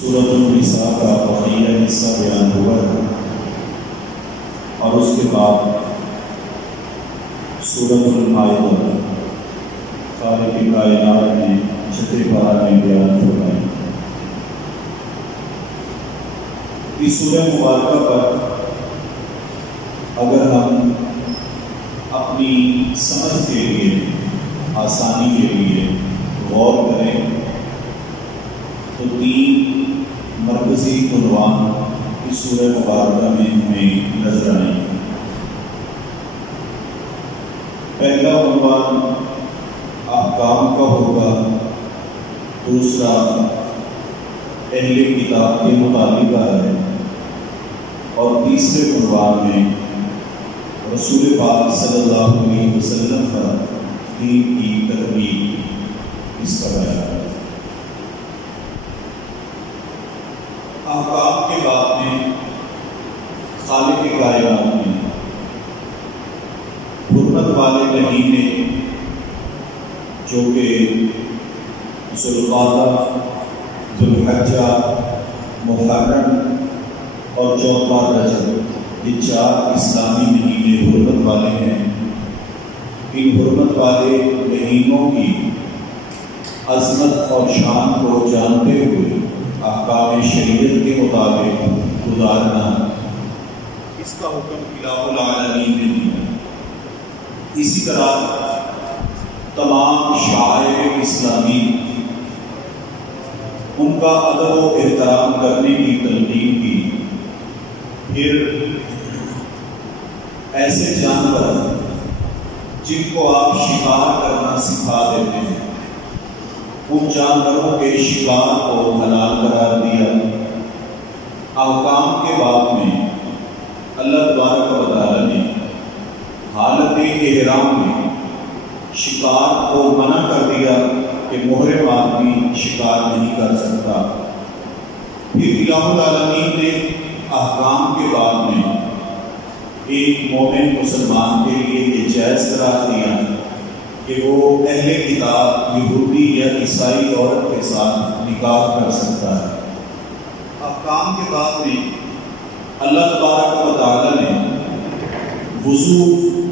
سورۃ النساء کا بقیہ حصہ بیان ہوا ہے اور اس کے بعد سورۃ المائدہ خالق کائنات نے چھٹے پارہ میں بیان فرمائی۔ اس سورہ مبارکہ پر اگر ہم اپنی سمجھ کے لیے آسانی کے لیے غور کریں تو تین مرکزی عنوان اس سورہ مبارکہ میں ہمیں نظر آئیں گے۔ پہلا عنوان احکام کا ہوگا، دوسرا اہل کتاب کے متعلق ہے اور تیسرے عنوان میں رسول پاک صلی اللہ علیہ وسلم کا دین کی ترغیب اس کا بیان ہے۔ احکام کے بعد میں خالق کائنات نے حرمت والے مہینے جو کہ ذوالقعدہ، ذوالحجہ، محرم اور چوتھا رجب، یہ چار اسلامی مہینے حرمت والے ہیں۔ ان حرمت والے مہینوں کی عظمت اور شان کو جانتے ہوئے احکام شریعت کے مطابق گزارنا، اس کا حکم الہ العالمین نے دیا۔ اسی طرح تمام شعائر اسلامی ان کا ادب و احترام کرنے کی تلقین کی۔ پھر ایسے جانور جن کو آپ شکار کرنا سکھا دیتے ہیں، ان جانوروں کے شکار کو حلال قرار دیا۔ احکام کے بعد میں اللہ تبارک و تعالیٰ نے حالت احرام میں شکار کو منع کر دیا کہ محرم آدمی شکار نہیں کر سکتا۔ پھر الہ العالمین نے احکام کے بعد میں ایک مومن مسلمان کے لیے یہ جائز قرار دیا کہ وہ اہل کتاب یہودی یا عیسائی عورت کے ساتھ نکاح کر سکتا ہے۔ احکام کے بعد میں اللہ تبارک و تعالیٰ نے وضو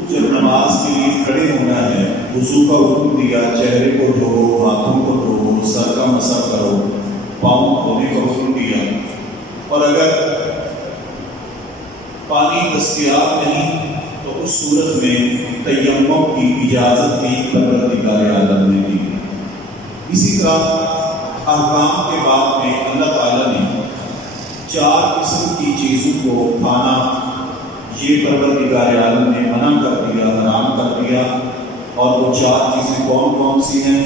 جب نماز کے لیے کھڑے ہونا ہے، وضو کا حکم دیا۔ چہرے کو دھو، ہاتھوں کو دھو، سر کا مسح کرو، پاؤں دھونے کا حکم دیا۔ اور اگر پانی دستیاب نہیں تو اس صورت میں تیمم کی اجازت بھی پروردگار عالم نے دی۔ اسی طرح احکام کے بعد میں اللہ تعالیٰ نے چار قسم کی چیزوں کو کھانا یہ پروردگار عالم نے منع کر دیا، حرام کر دیا۔ اور وہ چار چیزیں کون کون سی ہیں؟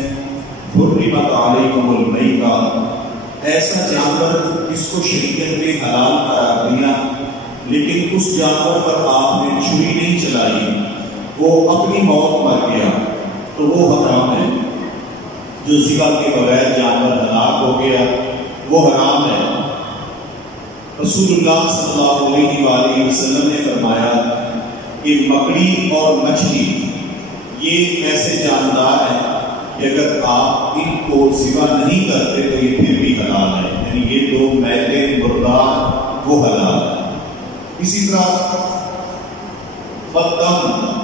حرمت علیکم المیتۃ، ایسا جانور جس کو شریعت نے حلال قرار دیا لیکن اس جانور پر آپ نے چھری نہیں چلائی، وہ اپنی موت مر گیا تو وہ حرام ہے۔ جو ذبح کے بغیر جانور ہلاک ہو گیا وہ حرام ہے۔ رسول اللہ صلی اللہ علیہ وآلہ وسلم نے فرمایا کہ مکڑی اور مچھلی یہ ایسے جاندار ہیں کہ اگر آپ ان کو ذبح نہیں کرتے تو یہ پھر بھی حلال ہے، یعنی یہ دو میتے مردار وہ حلال ہے۔ اسی طرح بددم،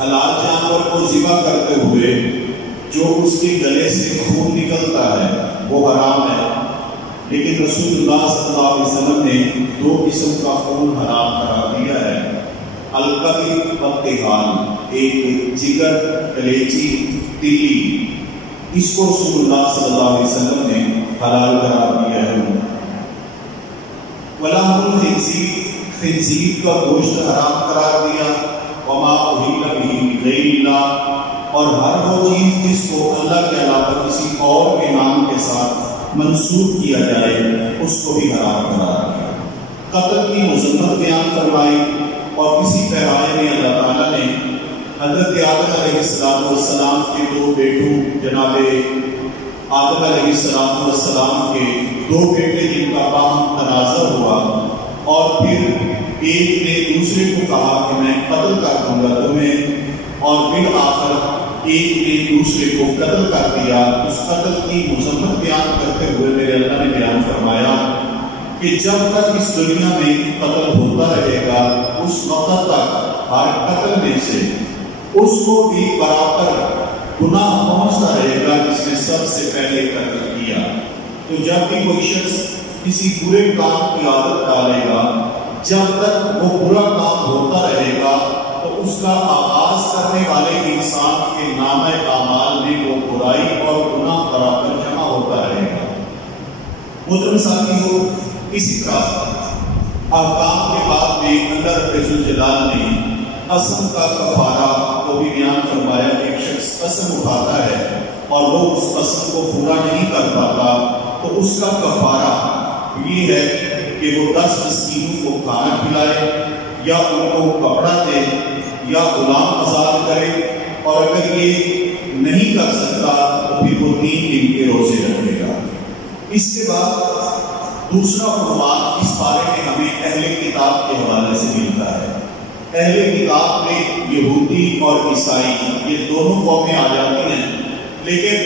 حلال جانور کو ذبح کرتے ہوئے جو اس کے گلے سے خون نکلتا ہے وہ حرام ہے، لیکن رسول اللہ صلی اللہ علیہ وسلم نے دو قسم کا خون حرام قرار دیا ہے۔ القلب والطحال، ایک جگر، کلیجی، تیلی، اس کو رسول اللہ صلی اللہ علیہ وسلم نے حلال قرار دیا ہے۔ ولحم الخنزیر، خنزیر کا گوشت حرام قرار دیا۔ وما اہل بہ لغیر اللہ، اور ہر وہ چیز جس کو اللہ کے علاوہ کسی اور کے نام کے ساتھ منسوب کیا جائے اس کو بھی حرام قرار دیا۔ قتل کی مذمت بیان فرمائی اور اسی پیمانے میں اللہ تعالیٰ نے حضرت آدم علیہ السلام کے دو بیٹوں، جناب آدم علیہ السلام کے دو بیٹے جن کا باہم تنازع ہوا، اور پھر ایک نے دوسرے کو کہا کہ میں قتل کر دوں گا تمہیں، اور پھر آخر ایک نے دوسرے کو قتل کر دیا، اس قتل کی مذمت بیان کرتے ہوئے میرے اللہ نے بیان فرمایا کہ جب تک اس دنیا میں قتل ہوتا رہے گا اس وقت تک ہر قتل میں سے اس کو بھی برابر گناہ پہنچتا رہے گا جس نے سب سے پہلے قتل کیا۔ تو جب بھی کوئی شخص کسی برے کام کی عادت ڈالے گا، جب تک وہ برا کام ہوتا رہے گا تو اس کا آغاز کرنے والے انسان کے نامہ اعمال میں وہ برائی اور گناہ برابر جمع ہوتا رہے گا۔ محترم ساتھیو، اسی طرح احکام کے بعد میں اللہ رب الجلال نے قسم کا کفارہ کو بھی بیان فرمایا کہ ایک شخص قسم اٹھاتا ہے اور وہ اس قسم کو پورا نہیں کر پاتا تو اس کا کفارہ یہ ہے کہ وہ 10 مسکینوں کو کھانا کھلائے یا ان کو کپڑا دے یا غلام آزاد کرے، اور اگر یہ نہیں کر سکتا تو پھر وہ 3 دن کے روزے رکھے گا۔ اس کے بعد دوسرا عنوان اس بارے میں ہمیں اہل کتاب کے حوالے سے ملتا ہے۔ اہل کتاب میں یہودی اور عیسائی یہ دونوں قومیں آ جاتی ہیں، لیکن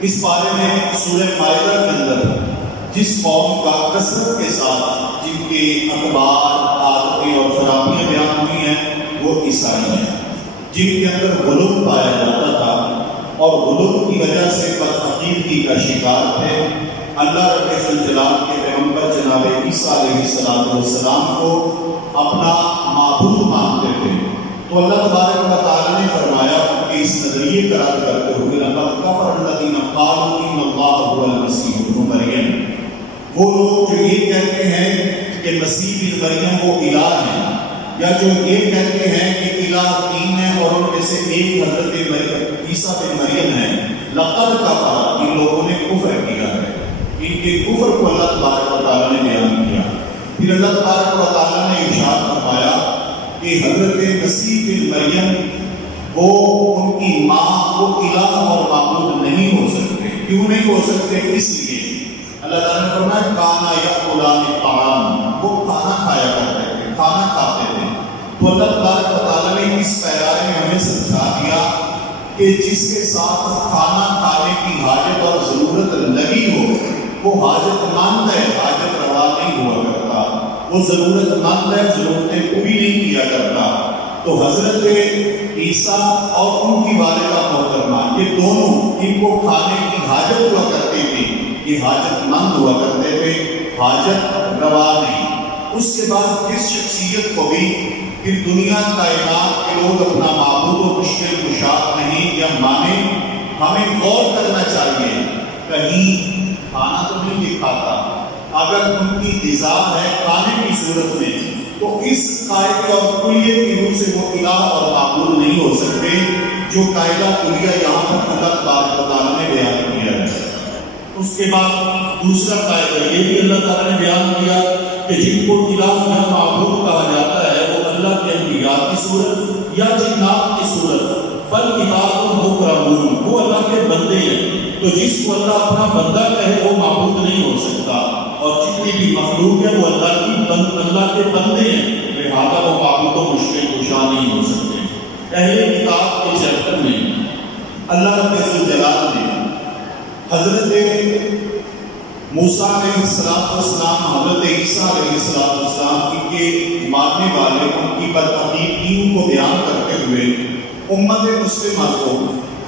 اس بارے میں سورہ مائدہ کے اندر جس قوم کا کثرت کے ساتھ جن کے اخبار، عادتیں اور خرابیاں بیان ہوئی ہیں وہ عیسائی ہیں، جن کے اندر غلو پایا جاتا تھا اور غلو کی وجہ سے بدعقیدگی کا شکار تھے۔ اللہ رب الجلال کے پیغمبر جناب عیسیٰ علیہ السلام کو اپنا معبود مانتے تھے، تو اللہ تبارک و تعالیٰ نے فرمایا کہ اس نظریے کا رد کرتے ہوئے لقد کفر الذین قالوا ان اللہ هو المسیح ابن مریم، وہ لوگ جو یہ کہتے ہیں کہ مسیح بن مریم وہ الہ ہیں، یا جو یہ کہتے ہیں کہ الہ 3 ہے اور ان میں سے ایک حضرت عیسیٰ بن مریم ہے، لقد کفر، ان لوگوں نے کفر کیا ہے۔ ان کے کفر کو اللہ تبارک و تعالیٰ نے بیان کیا۔ پھر اللہ تبارک و تعالیٰ نے ارشاد فرمایا کہ حضرت مسیح بن مریم وہ ان کی ماں وہ الہ اور معبود نہیں ہو سکتے۔ کیوں نہیں ہو سکتے؟ اس لیے اللہ تعالیٰ نے فرمایا کانا یأکلان الطعام، وہ کھانا کھایا کرتے تھے، کھانا کھاتے تھے۔ تو اللہ تبارک و تعالیٰ نے اس پیغام میں ہمیں سمجھا دیا کہ جس کے ساتھ کھانا کھانے کی حاجت اور ضرورت لگی ہو وہ حاجت مند ہے، حاجت روا نہیں ہوا کرتا، وہ ضرورت مند ہے، ضرورتیں پوری نہیں کیا کرتا۔ تو حضرت عیسیٰ اور ان کی والدہ محترمہ یہ دونوں ان کو کھانے کی حاجت ہوا کرتی تھی، یہ حاجت مند ہوا کرتے تھے، حاجت روا نہیں۔ اس کے بعد اس شخصیت کو بھی پھر دنیا کائنات کے لوگ اپنا معبود و مشکل کشا نہیں یا مانے، ہمیں غور کرنا چاہیے کہیں کھانا تو نہیں یہ کھاتا، اگر ان کی غذا ہے کھانے کی صورت میں تو اس قاعدے اور کلیے کی روح سے وہ الہ اور معبود نہیں ہو سکتے جو قاعدہ کلیہ یہاں پر اللہ تبارک و تعالیٰ نے بیان کیا ہے۔ اس کے بعد دوسرا قاعدہ یہ بھی اللہ تعالیٰ نے بیان کیا کہ جن کو الہ یا معبود کہا جاتا ہے وہ اللہ کے انبیاء کی صورت یا جنات کی صورت، بل عباد مکرمون، وہ اللہ کے بندے ہیں، تو جس کو اللہ اپنا بندہ کہے وہ معبود نہیں ہو سکتا، اور جتنی بھی مخلوق ہے وہ اللہ کے بندے ہیں، لہذا وہ معبود و مشکل کشا نہیں ہو سکتے۔ اہل کتاب کے چیپٹر میں اللہ رب الجلال نے حضرت موسیٰ علیہ السلام، حضرت عیسیٰ علیہ السلام کے ماننے والے ان کی بدعقیدگیوں کو بیان کرتے ہوئے امت مسلمہ کو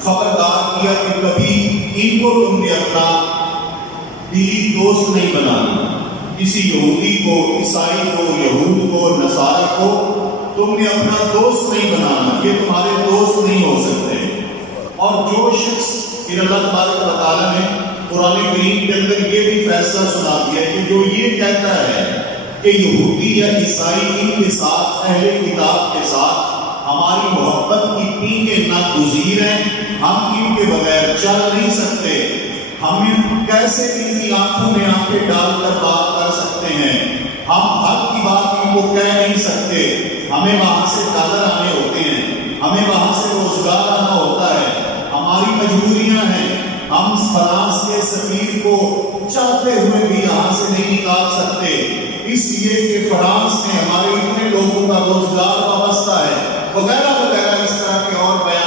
خبردار کیا کہ کبھی ان کو تم نے اپنا دلی دوست نہیں بنانا، کسی یہودی کو، عیسائی کو، یہود کو، نصارہ کو تم نے اپنا دوست نہیں بنانا، یہ تمہارے دوست نہیں ہو سکتے۔ اور جو شخص پھر اللہ تبارک و تعالیٰ نے قرآن کریم کے اندر یہ بھی فیصلہ سنا دیا کہ جو یہ کہتا ہے کہ یہودی یا عیسائی ان کے ساتھ، اہل کتاب کے ساتھ ہماری محبت کی پیکیں ناگزیر ہیں، ہم ان کے بغیر چل نہیں سکتے، ہم کیسے ان کی آنکھوں میں آنکھیں ڈال کر بات کر سکتے ہیں، ہم حق کی بات ان کو کہہ نہیں سکتے، ہمیں وہاں سے ڈالر آنے ہوتے ہیں، ہمیں وہاں سے روزگار آنا ہوتا ہے، ہماری مجبوریاں ہیں، ہم فرانس کے سفیر کو چاہتے ہوئے بھی یہاں سے نہیں نکال سکتے، اس لیے کہ فرانس میں ہمارے اتنے لوگوں کا روزگار وابستہ ہے، وغیرہ وغیرہ اس طرح کے اور بیان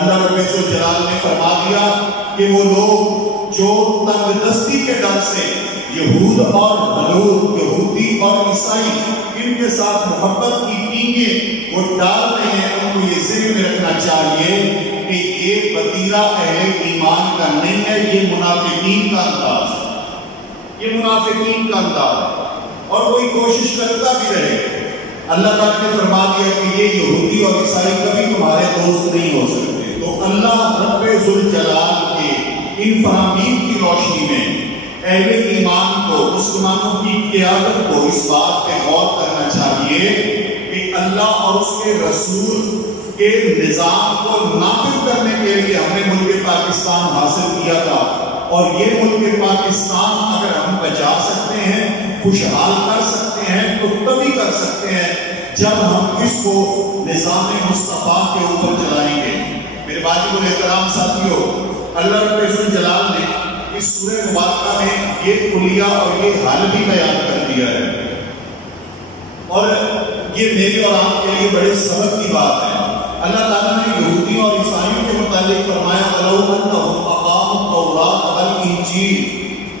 اللہ رب الجلال نے فرما دیا کہ وہ لوگ جو تنگ دستی کے ڈر سے یہود اور غلوط، یہودی اور عیسائی ان کے ساتھ محبت کی پینگیں وہ ڈال رہے ہیں، ان کو یہ ذہن میں رکھنا چاہیے کہ یہ وتیرہ اہل ایمان کا نہیں ہے، یہ منافقین کا انداز ہے، یہ منافقین کا انداز ہے، اور کوئی کوشش کرتا بھی رہے۔ اللہ تعالیٰ نے فرما دیا کہ یہ یہودی اور عیسائی کبھی تمہارے دوست نہیں ہو سکتے۔ تو اللہ رب ذوالجلال کے ان فرامین کی روشنی میں اہل ایمان کو، مسلمانوں کی قیادت کو اس بات پہ غور کرنا چاہیے کہ اللہ اور اس کے رسول کے نظام کو نافذ کرنے کے لیے ہم نے ملک پاکستان حاصل کیا تھا، اور یہ ملک پاکستان اگر ہم بچا سکتے ہیں، خوشحال کر سکتے ہیں، تو تبھی کر سکتے ہیں جب ہم اس کو نظام مصطفیٰ کے اوپر چلائیں گے۔ میرے واجب الاحترام ساتھیو، اللہ رب الجلال نے اس سورہ مبارکہ میں یہ کلیہ اور یہ حال بھی بیان کر دیا ہے، اور یہ میرے اور آپ کے لیے بڑے سبق کی بات ہے۔ اللہ تعالیٰ نے یہودیوں اور عیسائیوں کے متعلق فرمایا وَلَوْ أَنَّهُمْ أَقَامُوا التَّوْرَاةَ وَالْإِنْجِيلَ،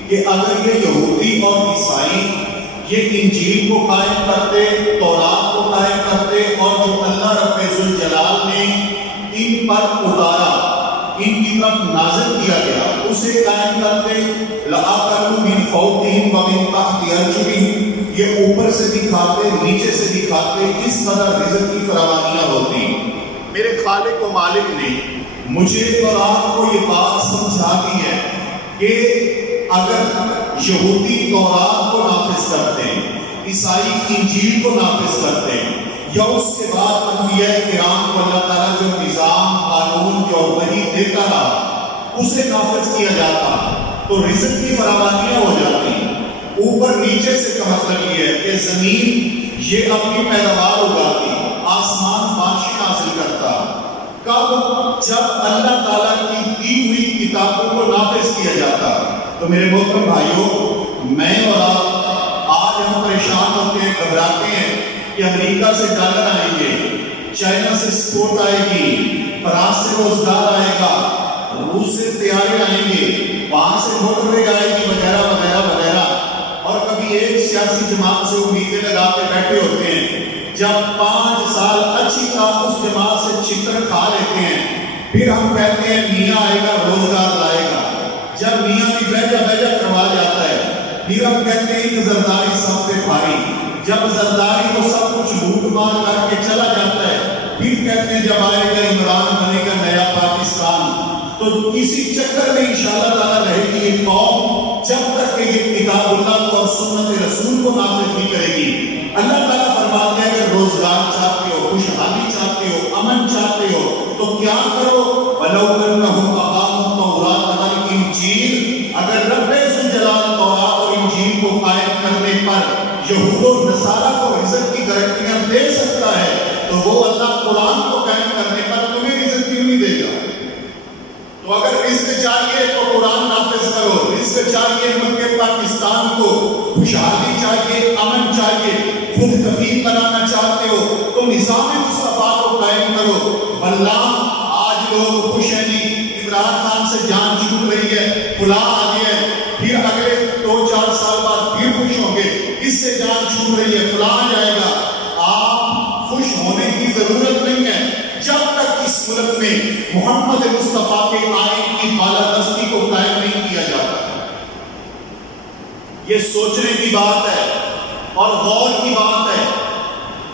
کہ اگر یہ یہودی اور عیسائی یہ انجیل کو قائم کرتے، تورات کو قائم کرتے، اور جو اللہ رب ذوالجلال نے ان پر اتارا، ان کی طرف نازل کیا گیا، اسے قائم کرتے، لَأَكَلُوا مِنْ فَوْقِهِمْ وَمِنْ تَحْتِ أَرْجُلِهِمْ، یہ اوپر سے بھی کھاتے، نیچے سے بھی کھاتے، اس قدر رزق کی فراوانیاں ہوتی۔ میرے خالق و مالک نے مجھے اور آپ کو یہ بات سمجھا دی ہے کہ اگر یہودی تورات کو نافذ کرتے ہیں، عیسائی انجیل کو نافذ کرتے ہیں، یا اس کے بعد انبیاء کرام کو اللہ تعالیٰ جو نظام، قانون جو وحی دیتا رہا اسے نافذ کیا جاتا، تو رزق کی فراوانیاں ہو جاتی۔ اوپر نیچے سے کا مطلب یہ ہے کہ زمین یہ اپنی پیداوار اگاتی، آسمان بارشیں حاصل کرتا۔ کب؟ جب اللہ تعالیٰ کی دی ہوئی کتابوں کو نافذ کیا جاتا۔ تو میرے محترم بھائیوں، میں اور آپ آج ہم پریشان ہوتے ہیں، گھبراتے ہیں کہ امریکہ سے ڈالر آئیں گے، چائنا سے سپورٹ آئے گی، فرانس سے روزگار آئے گا، روس سے طیارے آئیں گے، وہاں سے موٹر وے آئے گی، وغیرہ وغیرہ وغیرہ، اور کبھی ایک سیاسی جماعت سے امیدیں لگا کے بیٹھے ہوتے ہیں۔ جب 5 سال اچھی طرح اس جماعت سے چکر کھا لیتے ہیں، پھر ہم کہتے ہیں میاں آئے گا، روزگار لائے گا۔ جب میاں بھی بیجا کروا جاتا ہے، پھر ہم کہتے ہیں کہ زرداری سب پہ بھاری۔ جب زرداری کو سب کچھ لوٹ مار کر کے چلا جاتا ہے، پھر کہتے ہیں جب آئے گا عمران بنے گا نیا پاکستان۔ تو اسی چکر میں انشاءاللہ تعالیٰ رہے گی یہ قوم جب تک کہ یہ کتاب اللہ کو اور سنت رسول کو نافذ نہیں کرے گی۔ اللہ تعالیٰ فرماتے ہیں کہ روزگار چاہتے ہو، خوشحالی چاہتے ہو، امن چاہتے ہو، تو کیا کرو؟ وَلَوْ أَنَّهُمْ أَقَامُوا التَّوْرَاةَ وَالْإِنْجِيلَ، اگر رب ذوالجلال تورات اور انجیل کو قائم کرنے پر یہود و نصارہ کو رزق کی گارنٹیاں دے سکتا ہے، تو وہ اللہ قرآن کو قائم کرنے پر تمہیں رزق کیوں نہیں دے گا؟ تو اگر رزق چاہیے تو قرآن نافذ کرو، رزق چاہیے ملک پاکستان کو، خوشحالی چاہیے، امن چاہیے، خود کفیل بنانا چاہتے ہو تو نظام مصطفیٰ کو قائم کرو۔ واللہ آج لوگ خوش ہیں نہیں، عمران خان سے جان چھوٹ رہی ہے، فلاں آ گیا ہے، پھر اگلے 2-4 سال بعد پھر خوش ہوں گے، اس سے جان چھوٹ رہی ہے، فلاں آ جائے گا۔ آپ خوش ہونے کی ضرورت نہیں ہے جب تک اس ملک میں محمد مصطفیٰ کے آئین کی بالادستی کو قائم نہیں کیا جاتا۔ یہ سوچنے کی بات ہے اور غور کی بات ہے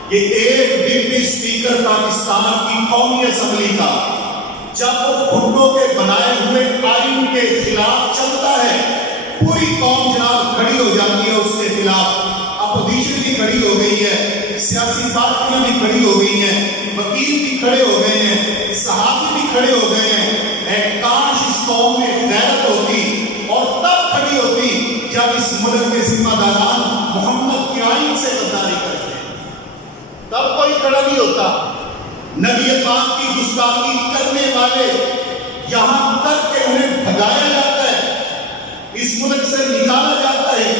کہ ایک ڈپٹی اسپیکر پاکستان کی قومی اسمبلی کا جب وہ بھٹو کے بنائے ہوئے آئین کے خلاف چلتا ہے، پوری قوم جناب کھڑی ہو جاتی ہے اس کے خلاف۔ اپوزیشن بھی کھڑی ہو گئی ہے، سیاسی پارٹیاں بھی کھڑی ہو گئی ہیں، وکیل بھی کھڑے ہو گئے ہیں، صحافی بھی کھڑے ہو گئے ہیں۔ اے کاش اس قوم میں غیرت ہوتی اور تب کھڑی ہوتی جب اس ملک کے ذمہ داران محمد کے آئین سے غداری کرتے ہیں، تب کوئی کھڑا نہیں ہوتا۔ نبی پاک کی گستاخی کرنے والے یہاں تک کہ انہیں بھگایا جاتا ہے، اس ملک سے نکالا جاتا ہے،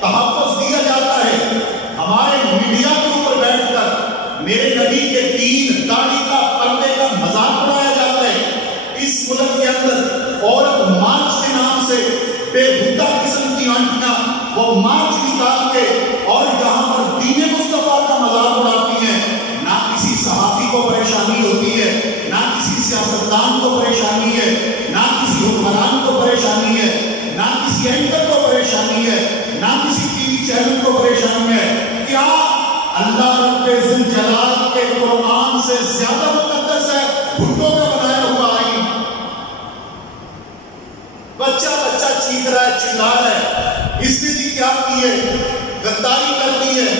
تحفظ دیا جاتا ہے۔ ہمارے میڈیا کے اوپر بیٹھ کر میرے نبی کے دین، داڑھی کا، پردے کا مذاق اڑایا جاتا ہے۔ ملک کے اندر عورت مارچ کے نام سے بے ہودہ قسم کی آنٹیاں وہ مارچ نکال کے اور یہاں پر دین مصطفیٰ کا مذاق اڑاتی ہیں. نہ کسی صحافی کو پریشانی ہوتی ہے، نہ کسی سیاستدان کو پریشانی ہے، نہ کسی حکمران کو پریشانی ہے، نہ کسی اینکر کو پریشانی ہے، نہ کسی ٹی وی چینل کو پریشانی ہے. کیا اللہ رب ذوالجلال کے قرآن سے زیادہ مقدس ہے بھٹو کا بنایا ہوا آئین؟ بچہ چیخ رہا ہے، چلا رہا ہے، اس نے جی کیا کی ہے؟ غداری کر دی ہے.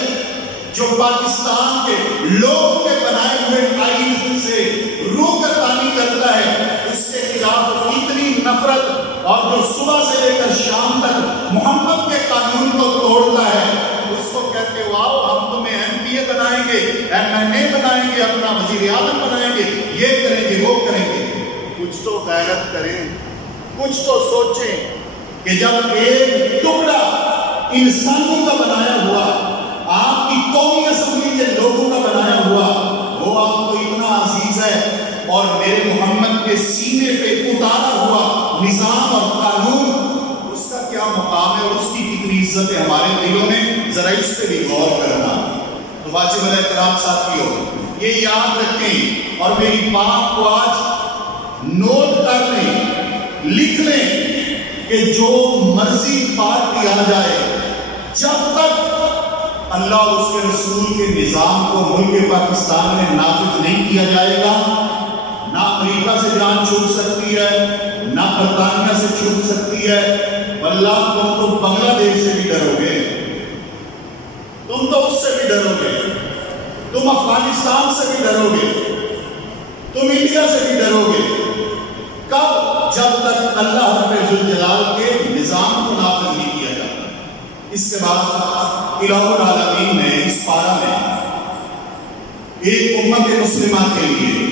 جو پاکستان کے لوگوں کے بنائے ہوئے آئین سے روگردانی کرتا ہے، اس کے خلاف اتنی نفرت، اور جو صبح سے لے کر شام تک محمد کے قانون کو توڑتا ہے، اس کو کہتے ہو آؤ ہم تمہیں MP بنائیں گے، MNA بنائیں گے، اپنا وزیر اعظم بنائیں گے، یہ کریں گے، وہ کریں گے. کچھ تو غیرت کریں، کچھ تو سوچیں کہ جب ایک ٹکڑا انسانوں کا بنایا ہوا، آپ کی قومی اسمبلی کے لوگوں کا بنایا ہوا، وہ آپ کو اتنا عزیز ہے، اور میرے محمد کے سینے پہ اتارا ہوا نظام اور قانون، اس کا کیا مقام ہے، اس کی کتنی عزت ہے ہمارے دلوں میں، ذرا اس پہ بھی غور کرنا. تو واجب الاحترام ساتھیوں، یہ یاد رکھیں اور میری بات کو آج نوٹ کر لیں، لکھ لیں کہ جو مرضی پارٹی آ جائے، جب تک اللہ اور اس کے رسول کے نظام کو ملک پاکستان میں نافذ نہیں کیا جائے گا، نہ امریکہ سے جان چھوٹ سکتی ہے، نہ برطانیہ سے چھوٹ سکتی ہے. واللہ تم تو بنگلہ دیش سے بھی ڈرو گے، تم تو اس سے بھی ڈرو گے، تم افغانستان سے بھی ڈرو گے، تم انڈیا سے بھی ڈرو گے. کب؟ جب تک اللہ رب ذوالجلال کے نظام کو نافذ نہیں کیا جاتا. اس کے بعد الہ العالمین نے اس پارہ میں ایک امت مسلمہ کے لیے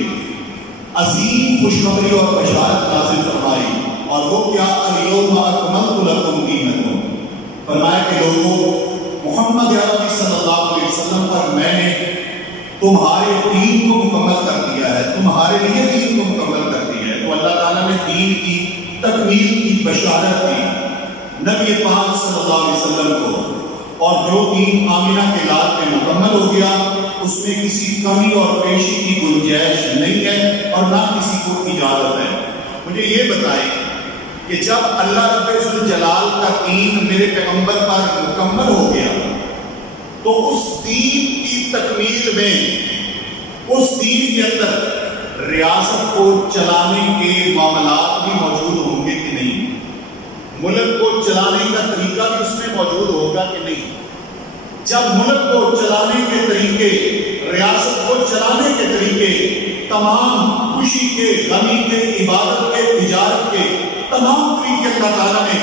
عظیم خوشخبری اور بشارت نازل فرمائی، اور وہ کیا؟ الیوم اکملت لکم دینکم. فرمایا کہ لوگوں، محمد عربی صلی اللہ علیہ وسلم پر میں نے تمہارے دین کو مکمل کر دیا ہے، تمہارے لیے دین کو مکمل کر دیا ہے. تو اللہ تعالیٰ نے دین کی تکمیل کی بشارت دی نبی پاک صلی اللہ علیہ وسلم کو، اور جو دین آمنہ کے لاد میں مکمل ہو گیا، اس میں کسی کمی اور پیشی کی گنجائش نہیں ہے اور نہ کسی کو اجازت ہے. مجھے یہ بتائیں کہ جب اللہ رب ذوالجلال کا دین میرے پیغمبر پر مکمل ہو گیا، تو اس دین کی تکمیل میں، اس دین کے اندر ریاست کو چلانے کے معاملات بھی موجود ہوں گے کہ نہیں؟ ملک کو چلانے کا طریقہ بھی اس میں موجود ہوگا کہ نہیں؟ جب ملک کو چلانے کے طریقے، ریاست کو چلانے کے طریقے، تمام خوشی کے، غمی کے، عبادت کے، تجارت کے تمام طریقے اللہ تعالیٰ نے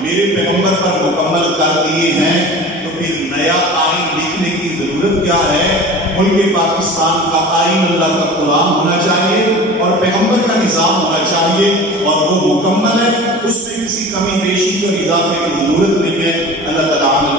میرے پیغمبر پر مکمل کر دیے ہیں، تو پھر نیا آئین لکھنے کی ضرورت کیا ہے؟ ملک پاکستان کا آئین اللہ کا قرآن ہونا چاہیے اور پیغمبر کا نظام ہونا چاہیے، اور وہ مکمل ہے، اس میں کسی کمی بیشی اور اضافے کی ضرورت نہیں ہے. اللہ تعالیٰ